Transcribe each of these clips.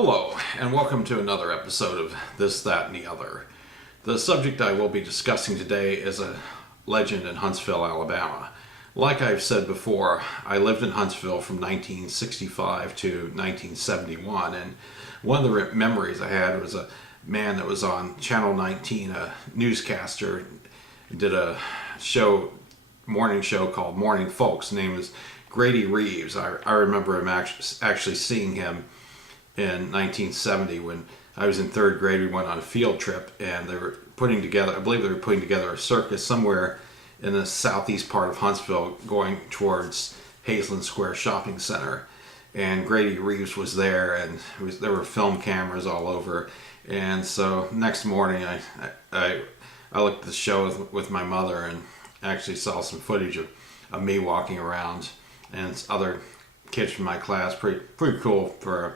Hello, and welcome to another episode of This, That, and the Other. The subject I will be discussing today is a legend in Huntsville, Alabama. Like I've said before, I lived in Huntsville from 1965 to 1971, and one of the memories I had was a man that was on Channel 19, a newscaster, did a morning show called Morning Folks. His name was Grady Reeves. I remember him actually seeing him in 1970 when I was in third grade. We went on a field trip and they were putting together, I believe they were putting together a circus somewhere in the southeast part of Huntsville going towards Hazeland Square Shopping Center. And Grady Reeves was there, and there were film cameras all over. And so next morning I looked at the show with my mother and actually saw some footage of me walking around and other kids from my class. Pretty cool for a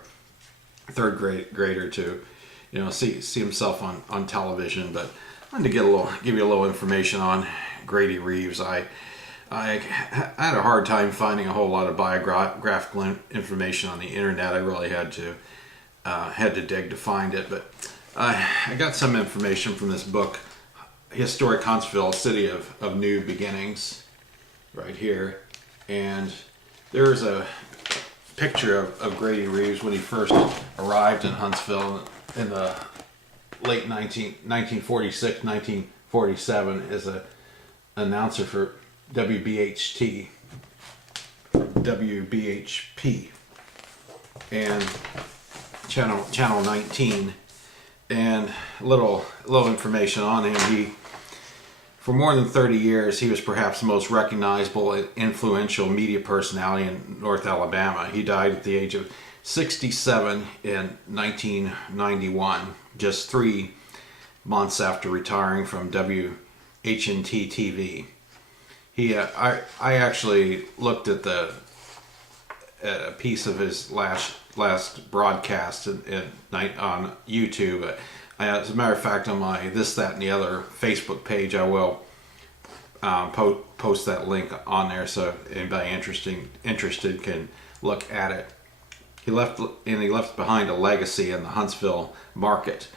third grader to, see himself on television. But I wanted to give you a little information on Grady Reeves. I had a hard time finding a whole lot of biographical information on the internet. I really had to dig to find it, but I got some information from this book, Historic Huntsville, City of New Beginnings, right here. And there's a picture of Grady Reeves when he first arrived in Huntsville in the late 1946, 1947 as an announcer for WBHP, and Channel 19. And a little information on him. For more than 30 years, he was perhaps the most recognizable and influential media personality in North Alabama. He died at the age of 67 in 1991, just 3 months after retiring from WHNT TV. I actually looked at a piece of his last broadcast on YouTube. As a matter of fact, on my This, That, and the Other Facebook page, I will post that link on there so anybody interested can look at it. He left behind a legacy in the Huntsville market.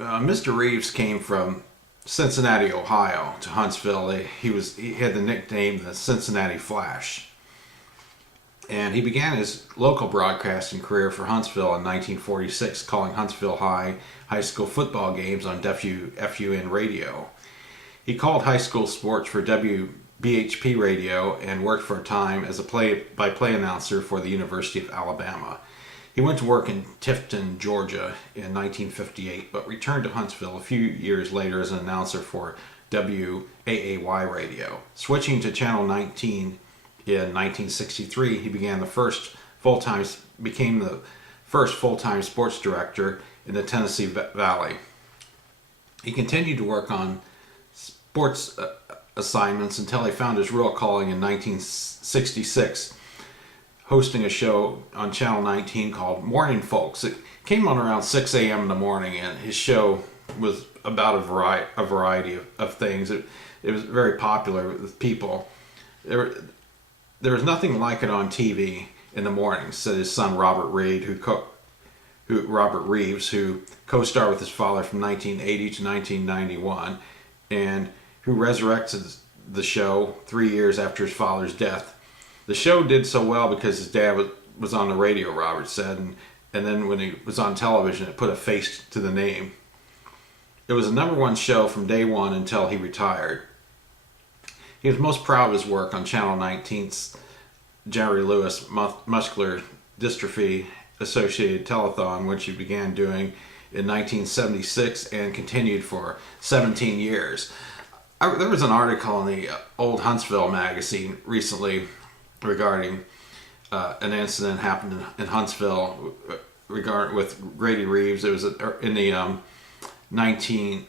Mr. Reeves came from Cincinnati, Ohio, to Huntsville. He had the nickname the Cincinnati Flash. And he began his local broadcasting career for Huntsville in 1946, calling Huntsville high school football games on WFUN radio. He called high school sports for WBHP radio and worked for a time as a play-by-play announcer for the University of Alabama. He went to work in Tifton, Georgia in 1958, but returned to Huntsville a few years later as an announcer for WAAY radio. Switching to Channel 19 in 1963, he became the first full-time sports director in the Tennessee Valley. He continued to work on sports assignments until he found his real calling in 1966, hosting a show on Channel 19 called Morning Folks. It came on around 6 a.m. in the morning, and his show was about a variety of things. It was very popular with people. There was nothing like it on TV in the mornings, said his son Robert Reeves, who co-starred with his father from 1980 to 1991, and who resurrected the show 3 years after his father's death. The show did so well because his dad was on the radio, Robert said, and then when he was on television, it put a face to the name. It was a #1 show from day one until he retired. He was most proud of his work on Channel 19's Jerry Lewis Muscular Dystrophy Associated Telethon, which he began doing in 1976 and continued for 17 years. There was an article in the Old Huntsville magazine recently regarding an incident happened in Huntsville with Grady Reeves. It was in the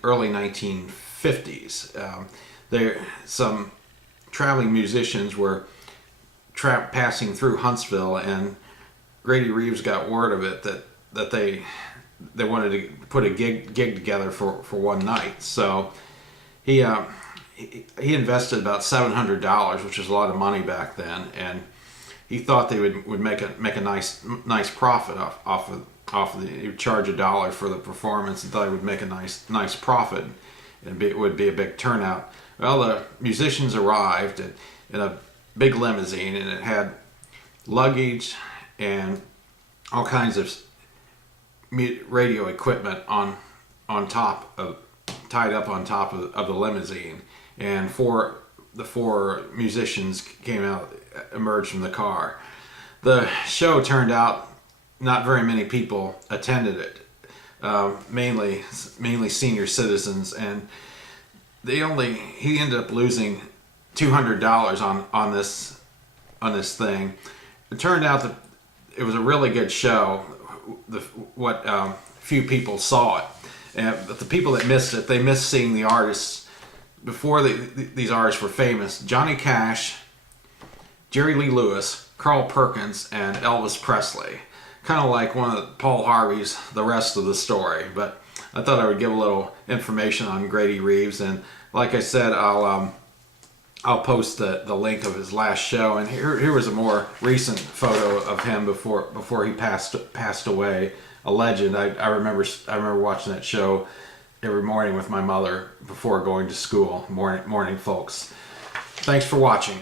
early 1950s. Some traveling musicians were passing through Huntsville, and Grady Reeves got word of it that they wanted to put a gig together for one night. So he invested about $700, which was a lot of money back then, and he thought they would make a nice profit off he would charge $1 for the performance and thought he would make a nice profit, and it would be a big turnout. Well, the musicians arrived in a big limousine, and it had luggage and all kinds of radio equipment on top of, tied up on top of the limousine, and the four musicians emerged from the car. The show turned out not very many people attended it, mainly senior citizens, and he ended up losing $200 on this thing. It turned out that it was a really good show. Few people saw it, but the people that missed it, they missed seeing the artists before these artists were famous. Johnny Cash, Jerry Lee Lewis, Carl Perkins, and Elvis Presley. Kind of like one of Paul Harvey's The Rest of the Story. But I thought I would give a little information on Grady Reeves, and like I said, I'll post the link of his last show. And here was a more recent photo of him before he passed away. A legend. I remember watching that show every morning with my mother before going to school. Morning folks. Thanks for watching.